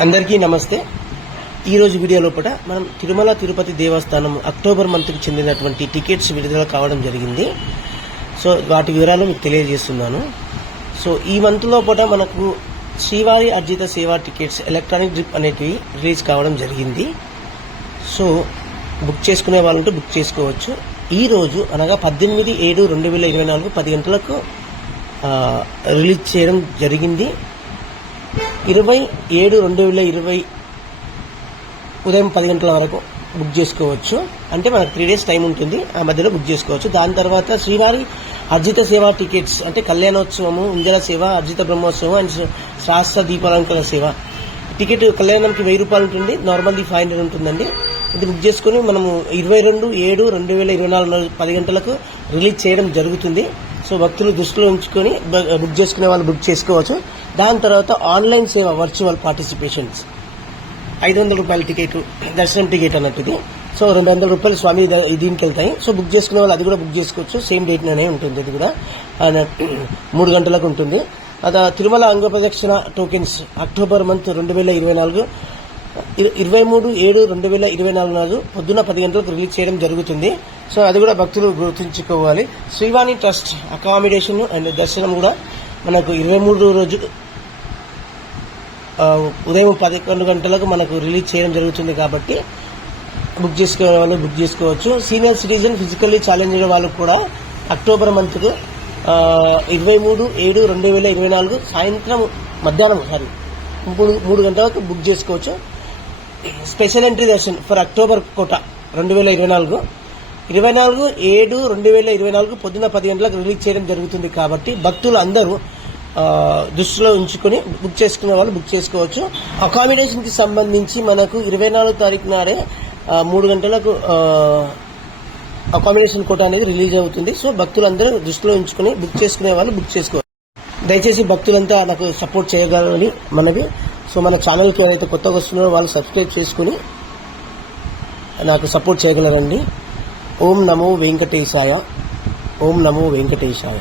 అందరికీ నమస్తే. ఈరోజు వీడియో లోపల మనం తిరుమల తిరుపతి దేవస్థానం అక్టోబర్ మంత్కి చెందినటువంటి టికెట్స్ విడుదల కావడం జరిగింది. సో వాటి వివరాలు మీకు తెలియజేస్తున్నాను. సో ఈ మంత్ లోపల మనకు శ్రీవారి అర్జిత సేవా టికెట్స్ ఎలక్ట్రానిక్ డ్రిప్ అనేటివి రిలీజ్ కావడం జరిగింది. సో బుక్ చేసుకునే వాళ్ళంటూ బుక్ చేసుకోవచ్చు. ఈ రోజు అనగా 18/7/2024 10 గంటలకు రిలీజ్ చేయడం జరిగింది. 20/7/2020 ఉదయం 10 గంటల వరకు బుక్ చేసుకోవచ్చు. అంటే మనకు 3 days టైం ఉంటుంది. ఆ మధ్యలో బుక్ చేసుకోవచ్చు. దాని తర్వాత శ్రీవారి అర్జిత సేవ టికెట్స్ అంటే కళ్యాణోత్సవము, ఉంజల సేవ, అర్జిత బ్రహ్మోత్సవం అండ్ శాస్త్ర దీపాలంకరణ సేవ టికెట్ కళ్యాణంకి 1000 రూపాయలు ఉంటుంది. నార్మల్ది 500 ఉంటుందండి. ఇది బుక్ చేసుకుని మనము 22/7/2024 10 గంటలకు రిలీజ్ చేయడం జరుగుతుంది. సో భక్తులు దృష్టిలో ఉంచుకొని బుక్ చేసుకునే వాళ్ళు బుక్ చేసుకోవచ్చు. దాని తర్వాత ఆన్లైన్ సేవ వర్చువల్ పార్టిసిపేషన్స్ 500 రూపాయల టికెట్, దర్శనం టికెట్ అన్నట్టుది. సో 200 రూపాయలు స్వామి దీనికి వెళ్తాయి. సో బుక్ చేసుకునే వాళ్ళు అది కూడా బుక్ చేసుకోవచ్చు. సేమ్ డేట్లోనే ఉంటుంది. అది కూడా 3 గంటలకు ఉంటుంది. తిరుమల అంగ ప్రదక్షిణ టోకెన్స్ అక్టోబర్ మంత్ 2024 23/7/2024 నాడు పొద్దున్న 10 గంటలకు రిలీజ్ చేయడం జరుగుతుంది. సో అది కూడా భక్తులు గుర్తుంచుకోవాలి. శ్రీవాణి ట్రస్ట్ అకామిడేషన్ అండ్ దర్శనం కూడా మనకు 23 రోజు ఉదయం 11 గంటలకు మనకు రిలీజ్ చేయడం జరుగుతుంది. కాబట్టి బుక్ చేసుకునే వాళ్ళు బుక్ చేసుకోవచ్చు. సీనియర్ సిటిజన్ ఫిజికల్లీ ఛాలెంజ్ వాళ్ళు కూడా అక్టోబర్ మంత్కు 23/7/2024 సాయంత్రం మధ్యాహ్నం 3 గంటలకు బుక్ చేసుకోవచ్చు. Special entry darshan for October quota 2024 24/7/2024 పొద్దున్న 10 గంటలకు రిలీజ్ చేయడం జరుగుతుంది. కాబట్టి భక్తులు అందరూ దృష్టిలో ఉంచుకొని బుక్ చేసుకునే వాళ్ళు బుక్ చేసుకోవచ్చు. అకామిడేషన్ కి సంబంధించి మనకు 24 తారీఖు నాడే 3 గంటలకు అకామిడేషన్ కోట అనేది రిలీజ్ అవుతుంది. సో భక్తులందరూ దృష్టిలో ఉంచుకొని బుక్ చేసుకునే వాళ్ళు బుక్ చేసుకోవచ్చు. దయచేసి భక్తులంతా నాకు సపోర్ట్ చేయగలరని మనవి. సో మన ఛానల్కి ఎవరైతే కొత్తగా వస్తున్నారో వాళ్ళు సబ్స్క్రైబ్ చేసుకుని నాకు సపోర్ట్ చేయగలరండి. ఓం నమో వెంకటేశాయ. ఓం నమో వెంకటేశాయ.